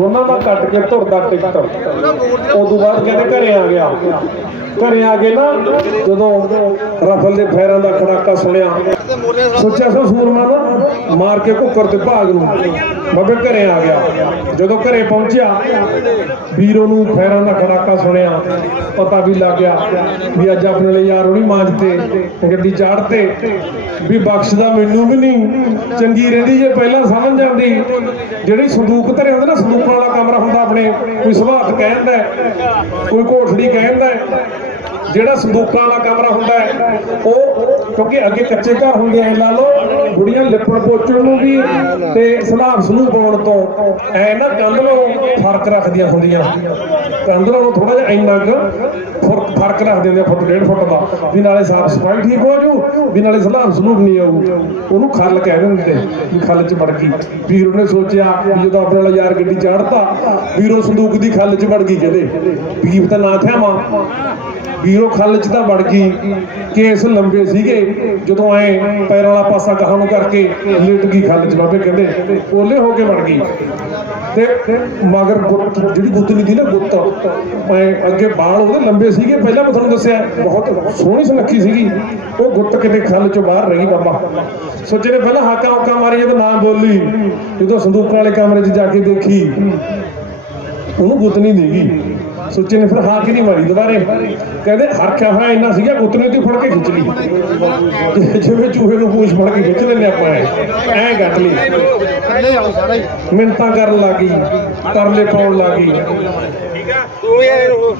ਦੋਨਾਂ ਦਾ ਕੱਟ ਕੇ ਤੁਰਦਾ ਟਿਕਟ। ਉਦੋਂ ਬਾਅਦ ਕਹਿੰਦੇ ਘਰੇ ਆ ਗਿਆ। ਘਰੇ ਆ ਕੇ ਨਾ ਜਦੋਂ ਰਫਲ ਦੇ ਫੈਰਾਂ ਦਾ ਖੜਾਕਾ ਸੁਣਿਆ। ਸੋਚਿਆ ਸੋ ਸੂਰਮਾ ਦਾ ਮਾਰ ਕੇ ਕੁੱਕਰ ਤੇ ਭਾਗ ਨੂੰ ਬਾਬੇ ਘਰੇ ਆ ਗਿਆ। ਜਦੋਂ ਘਰੇ ਪਹੁੰਚਿਆ, ਵੀਰੋ ਨੂੰ ਫੈਰਾਂ ਦਾ ਖੜਾਕਾ ਸੁਣਿਆ, ਪਤਾ ਵੀ ਲੱਗ ਗਿਆ ਵੀ ਅੱਜ ਆਪਣੇ ਲਈ ਯਾਰ ਉਹਨੀ ਮਾਂਜ ਤੇ ਗੱਡੀ ਚਾੜਤੇ। ਵੀ ਬਖਸ਼ਦਾ ਮੈਨੂੰ ਵੀ ਨਹੀਂ, ਚੰਗੀ ਰਹਿੰਦੀ ਜੇ ਪਹਿਲਾਂ ਸਮਝ ਜਾਂਦੀ। ਜਿਹੜੀ ਸੰਦੂਕ ਧਰੇ ਹੁੰਦੇ ਨਾ, ਸੰਦੂਕਾਂ ਵਾਲਾ ਕਮਰਾ ਹੁੰਦਾ ਆਪਣੇ, ਕੋਈ ਸੁਭਾਤ ਕਹਿੰਦਾ ਕੋਈ ਕੋਠੜੀ ਕਹਿੰਦਾ ਜਿਹੜਾ ਸੰਦੂਕਾਂ ਵਾਲਾ ਕਮਰਾ ਹੁੰਦਾ ਉਹ ਕਿਉਂਕਿ ਅੱਗੇ ਕੱਚੇ ਘਰ ਹੁੰਦੇ ਐ ਲਾ ਲਓ। ਗੁੜੀਆਂ ਲਿਪਣ ਪੋਚਣ ਨੂੰ ਵੀ ਤੇ ਸਲਾਬ ਸਲੂਬ ਪਾਉਣ ਤੋਂ ਐ ਨਾ ਕੰਧ ਨਾਲੋਂ ਫ਼ਰਕ ਰੱਖਦੀਆਂ ਹੁੰਦੀਆਂ। ਕੰਧ ਨਾਲੋਂ ਥੋੜਾ ਜਿਹਾ ਇੰਨਾ ਕੁ ਫ਼ਰਕ ਫ਼ਰਕ ਰੱਖਦੇ ਹੁੰਦੇ ਫੁੱਟ, ਡੇਢ ਫੁੱਟ ਦਾ, ਵੀ ਨਾਲੇ ਸਾਫ਼ ਸਫ਼ਾਈ ਠੀਕ ਹੋ ਜੂ ਵੀ ਨਾਲੇ ਸਲਾਬ ਸਲੂਬ ਨਹੀਂ ਆਊ। ਉਹਨੂੰ ਖੱਲ ਕਹਿ ਦਿੰਦੇ ਵੀ ਖੱਲ ਚ ਵੜ ਗਈ। ਵੀਰ ਉਹਨੇ ਸੋਚਿਆ ਵੀ ਜਦੋਂ ਆਪਣੇ ਵਾਲਾ ਯਾਰ ਗੱਡੀ ਚਾੜਤਾ, ਵੀਰੋ ਸੰਦੂਕ ਦੀ ਖੱਲ ਚ ਵੜ ਗਈ ਕਹਿੰਦੇ ਵੀਰ ਤਾਂ ਨਾ ਥਿਆਵਾਂ। ਵੀਰੋ ਖੱਲ ਚ ਤਾਂ ਵੜ ਗਈ। ਕੇਸ ਲੰਬੇ ਸੀਗੇ, ਜਦੋਂ ਐ ਪੈਰਾਂ ਵਾਲਾ ਪਾਸਾ ਗਾਹਾਂ ਨੂੰ ਕਰਕੇ ਲੇਟ ਗਈ ਖੱਲ ਚ ਬਾਬੇ ਕਹਿੰਦੇ ਓਲੇ ਹੋ ਕੇ ਵੜ ਗਈ। ਤੇ ਮਗਰ ਜਿਹੜੀ ਗੁੱਤ ਦੀ ਨਾ ਗੁੱਤ ਅੱਗੇ ਬਾਲ ਉਹਦੇ ਲੰਬੇ ਸੀਗੇ, ਪਹਿਲਾਂ ਮੈਂ ਤੁਹਾਨੂੰ ਦੱਸਿਆ, ਬਹੁਤ ਸੋਹਣੀ ਸੁਨੱਖੀ ਸੀਗੀ। ਉਹ ਗੁੱਤ ਕਿਤੇ ਖੱਲ ਚੋਂ ਬਾਹਰ ਰਹੀ ਬਾਬਾ ਸੋਚੇ ਨੇ ਪਹਿਲਾਂ ਹਾਕਾਂ ਹੁੱਕਾਂ ਮਾਰੀ ਜਦੋਂ ਨਾ ਬੋਲੀ, ਜਦੋਂ ਸੰਦੂਕਾਂ ਵਾਲੇ ਕਮਰੇ 'ਚ ਜਾ ਕੇ ਦੇਖੀ, ਉਹਨੂੰ ਗੁੱਤਨੀ ਨਹੀਂ ਦੇਗੀ। ਸੁੱਚੇ ਨੇ ਫਿਰ ਹਾਂ ਕਿ ਨਹੀਂ ਮਾਰੀ ਦੁਬਾਰੇ। ਕਹਿੰਦੇ ਹਰਖਿਆ ਹੋਇਆ ਇੰਨਾ ਸੀਗਾ ਗੁੱਤ ਨੇ ਤੇ ਫੜ ਕੇ ਖਿੱਚ ਲਈ। ਜਿਵੇਂ ਚੂਹੇ ਨੂੰ ਪੂਛ ਫੜ ਕੇ ਖਿੱਚ ਲੈਂਦੇ ਆਪਾਂ ਐ ਐ ਗੱਟ ਲਈ। ਮਿੰਤਾਂ ਕਰਨ ਲੱਗੀ ਤਰਲੇ ਪਾਉਣ ਲੱਗੀ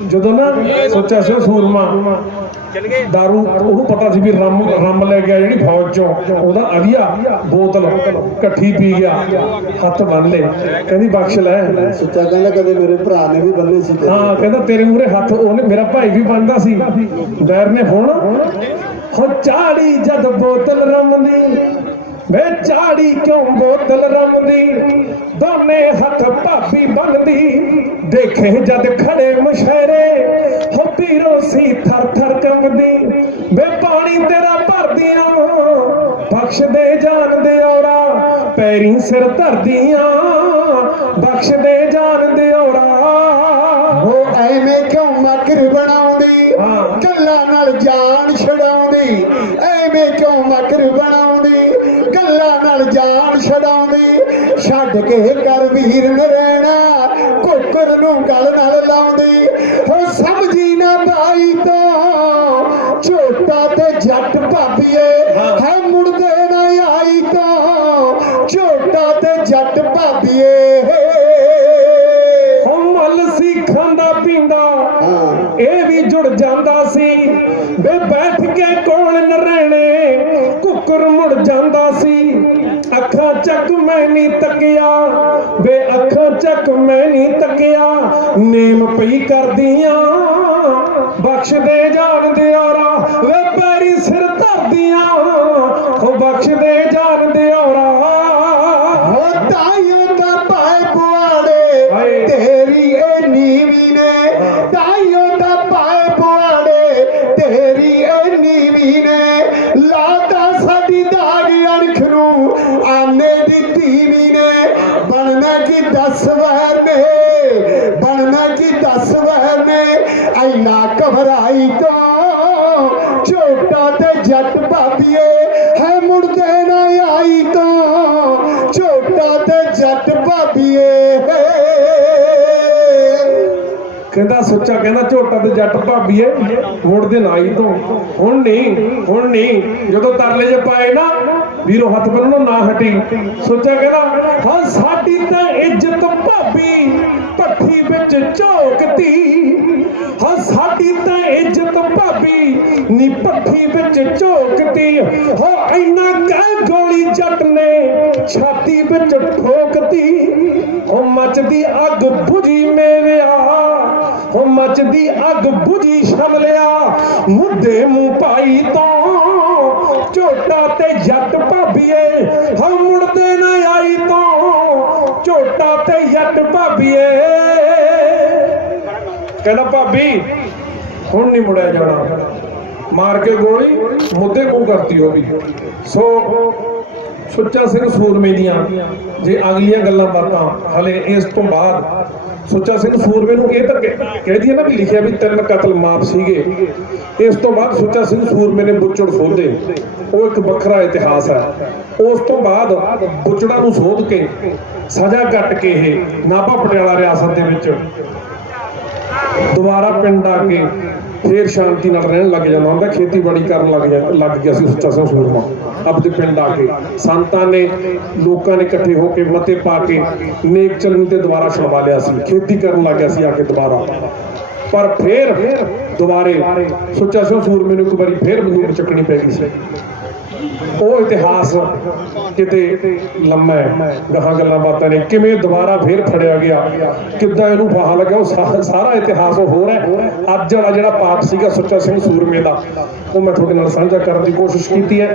ਜਦੋਂ ਨਾ ਸੋਚਿਆ ਸੀ ਉਹ ਸੂਰਮਾ ਦਾਰੂ ਉਹਨੂੰ ਪਤਾ ਸੀ ਵੀ ਰੰਮ ਰੰਮ ਲੈ ਗਿਆ ਜਿਹੜੀ ਫੌਜ ਚੋਂ। ਉਹਦਾ ਅਧੀਆ ਬੋਤਲ ਇਕੱਠੀ ਪੀ ਗਿਆ ਹੱਥ ਬੰਨ ਲੇ ਕਹਿੰਦੀ ਬਖਸ਼ ਲੈ। ਸੁੱਚਾ ਕਹਿੰਦਾ ਕਦੇ ਮੇਰੇ ਭਰਾ ਨੇ ਵੀ ਬੰਨੇ ਸੀ। ਹਾਂ ਕਹਿੰਦਾ ਤੇਰੇ ਮੂਰੇ ਹੱਥ ਉਹਨੇ ਮੇਰਾ ਭਾਈ ਵੀ ਬਣਦਾ ਸੀ। ਦੈਰ ਨੇ ਹੁਣ ਹੋ ਚਾੜੀ ਜਦ ਬੋਤਲ ਰਮਦੀ ਵੇ ਚਾੜੀ ਕਿਉਂ ਬੋਤਲ ਰਮਦੀ ਦੋਨੇ ਹੱਥ ਭਾਬੀ ਬੰਨਦੀ ਦੇਖੇ ਜਦ ਖੜੇ ਮੁਸ਼ਹਿਰੇ ਹੋ ਪੀਰੋ ਸੀ ਥਰ ਥਰ ਕੰਬਦੀ। ਵੇ ਪਾਣੀ ਤੇਰਾ ਭਰਦੀਆਂ ਬਖਸ਼ ਦੇ ਜਾਨ ਦੇ ਔਰਾ, ਪੈਰੀ ਸਿਰ ਧਰਦੀਆਂ ਬਖਸ਼ ਦੇ ਜਾਨ ਦੇ ਔਰਾ। ਮਕਰ ਬਣਾਉਂਦੀ। ਗੱਲਾਂ ਨਾਲ ਜਾਨ ਛਡਾਉਂਦੀ ਐਵੇਂ ਕਿਉਂ ਮਕਰ ਬਣਾਉਂਦੀ ਗੱਲਾਂ ਨਾਲ ਜਾਨ ਛਡਾਉਂਦੀ ਛੱਡ ਕੇ ਕਰ ਵੀਰ ਨਰੈਣਾ ਕੁੱਕਰ ਨੂੰ ਗਲ ਨਾਲ ਲਾਉਂਦੀ ਹੋ ਸਮਝੀ ਨਾ ਭਾਈ ਤੋਂ ਝੋਟਾ ਤੇ ਜੱਟ ਭਾਬੀਏ ਹਾਂ। ਮੁੜਦੇ ਨਾ ਆਈ ਤੋਂ ਝੋਟਾ ਤੇ ਜੱਟ ਭਾਬੀਏ ਹੁਣ ਮੱਲ ਸੀ ਖਾਂਦਾ ਪੀਂਦਾ ਇਹ ਵੀ ਜੁੜ ਜਾਂਦਾ ਸੀ ਵੇ ਬੈਠ ਕੇ ਕੋਲ ਨਰੇਣੇ, ਕੁੱਕਰ ਮੁੜ ਜਾਂਦਾ ਸੀ। ਅੱਖਾਂ ਚੱਕ ਮੈਂ ਨਹੀਂ ਤੱਕਿਆ ਬੇ ਅੱਖਾਂ ਚੱਕ ਮੈਂ ਨਹੀਂ ਤੱਕਿਆ, ਨੇਮ ਪਈ ਕਰਦੀਆਂ ਬਖਸ਼ ਦੇ ਆਨੇ ਧੀਵੀ ਨੇ ਬਣਨਾ ਕੀ ਦਸ ਵਹਿ ਨੇ ਬਣਨਾ ਕੀ ਦਸ ਵਹਿ ਨੇ ਐਨਾ ਘਬਰਾਈ ਤੋਂ ਝੋਟਾ ਤੇ ਜੱਟ ਭਾਬੀਏ, ਹੈ ਮੁੜਦੇ ਨਾ ਆਈ ਤੋਂ ਝੋਟਾ ਤੇ ਜੱਟ ਭਾਬੀਏ। ਕਹਿੰਦਾ ਸੱਚਾ ਕਹਿੰਦਾ ਝੋਟਾ ਤੇ ਜੱਟ ਭਾਬੀਏ ਮੁੜਦੇ ਨਾਈ ਤੋਂ। ਹੁਣ ਨਹੀਂ ਹੁਣ ਨਹੀਂ, ਜਦੋਂ ਤਰਲੇ ਜੇ ਪਾਏ ਨਾ ਵੀਰੋ ਹੱਥ ਬੰਨਣੋਂ ਨਾ ਹਟੀ। ਸੋਚਿਆ ਕਹਿੰਦਾ, ਹਾਂ, ਸਾਡੀ ਤਾਂ ਇੱਜ਼ਤ ਭਾਬੀ ਭੱਠੀ ਵਿੱਚ ਝੋਕਤੀ। ਹਾਂ, ਸਾਡੀ ਤਾਂ ਇੱਜ਼ਤ ਭਾਬੀ ਨੀ ਭੱਠੀ ਵਿੱਚ ਝੋਕਤੀ। ਹੋ, ਇੰਨਾ ਕਹਿ ਗੋਲੀ ਜੱਟ ਨੇ ਛਾਤੀ ਵਿੱਚ ਠੋਕਤੀ। ਹੋ ਮੱਚਦੀ ਅੱਗ ਬੁਝੀ ਮੇਵਿਆ। ਹੋ ਮੱਚਦੀ ਅੱਗ ਬੁਝੀ ਸ਼ਮਲਿਆ ਮੁੱਦੇ ਮੂੰਹ ਪਾਈ ਜੱਟ ਕਹਿੰਦਾ, ਭਾਬੀ, ਹੁਣ ਨਹੀਂ ਮੁੜਿਆ ਜਾਣਾ। ਮਾਰ ਕੇ ਗੋਲੀ, ਮੁੱਦੇ ਮੂੰਹ ਕਰਤੀ ਉਹ ਵੀ। ਸੋ ਸੁੱਚਾ ਸਿੰਘ ਸੂਰਮੇ ਦੀਆਂ ਜੇ ਅਗਲੀਆਂ ਗੱਲਾਂ ਬਾਤਾਂ, ਹਲੇ ਇਸ ਤੋਂ ਬਾਅਦ ਸੁੱਚਾ ਸਿੰਘ ਸੂਰਮੇ ਨੂੰ ਇਹ ਤਾਂ ਕਹਿ- ਦਈਏ ਨਾ ਵੀ ਲਿਖਿਆ ਵੀ ਤਿੰਨ ਕਤਲ ਮਾਫ ਸੀਗੇ। ਇਸ ਤੋਂ ਬਾਅਦ ਸੁੱਚਾ ਸਿੰਘ ਸੂਰਮੇ ਨੇ ਬੁੱਚੜ ਸੋਧੇ। ਉਹ ਇੱਕ ਵੱਖਰਾ ਇਤਿਹਾਸ ਹੈ। ਉਸ ਤੋਂ ਬਾਅਦ ਬੁੱਚੜਾਂ ਨੂੰ ਸੋਧ ਕੇ ਸਜ਼ਾ ਕੱਟ ਕੇ ਇਹ ਨਾਭਾ ਪਟਿਆਲਾ ਰਿਆਸਤ ਦੇ ਵਿੱਚ ਦੁਬਾਰਾ ਪਿੰਡ ਆ ਕੇ ਫੇਰ ਸ਼ਾਂਤੀ ਨਾਲ ਰਹਿਣ ਲੱਗ ਜਾਂਦਾ ਹੁੰਦਾ ਖੇਤੀਬਾੜੀ ਕਰਨ ਲੱਗ ਜਾ, ਲੱਗ ਗਿਆ ਸੀ ਸੁੱਚਾ ਸਿੰਘ ਸੂਰਮਾ ਆਪਦੇ ਪਿੰਡ ਆ ਕੇ। ਸੰਤਾਂ ਨੇ ਲੋਕਾਂ ਨੇ ਇਕੱਠੇ ਹੋ ਕੇ ਮਤੇ ਪਾ ਕੇ ਨੇਕ ਚਲਨ ਤੇ ਦੁਬਾਰਾ ਛੁਡਵਾ ਲਿਆ ਸੀ, ਖੇਤੀ ਕਰਨ ਲੱਗ ਗਿਆ ਸੀ ਆ ਕੇ ਦੁਬਾਰਾ। ਪਰ ਫੇਰ ਦੁਬਾਰੇ ਸੁੱਚਾ ਸਿੰਘ ਸੂਰਮੇ ਨੂੰ ਇੱਕ ਵਾਰੀ ਫੇਰ ਬੰਦੂਕ ਚੱਕਣੀ ਪੈ ਗਈ ਸੀ। ਉਹ ਇਤਿਹਾਸ ਕਿਤੇ ਲੰਮਾ ਹੈ। ਗਾਹਾਂ ਗੱਲਾਂ ਬਾਤਾਂ ਨੇ। ਕਿਵੇਂ ਦੁਬਾਰਾ ਫੇਰ ਫੜਿਆ ਗਿਆ? ਕਿੱਦਾਂ ਇਹਨੂੰ ਫਾਹਾ ਲੱਗਿਆ? ਉਹ ਸਾਰਾ ਇਤਿਹਾਸ ਉਹ ਹੋਰ ਹੈ। ਅੱਜ ਵਾਲਾ ਜਿਹੜਾ ਪਾਠ ਸੀਗਾ ਸੁੱਚਾ ਸਿੰਘ ਸੂਰਮੇ ਦਾ, ਉਹ ਮੈਂ ਤੁਹਾਡੇ ਨਾਲ ਸਾਂਝਾ ਕਰਨ ਦੀ ਕੋਸ਼ਿਸ਼ ਕੀਤੀ ਹੈ।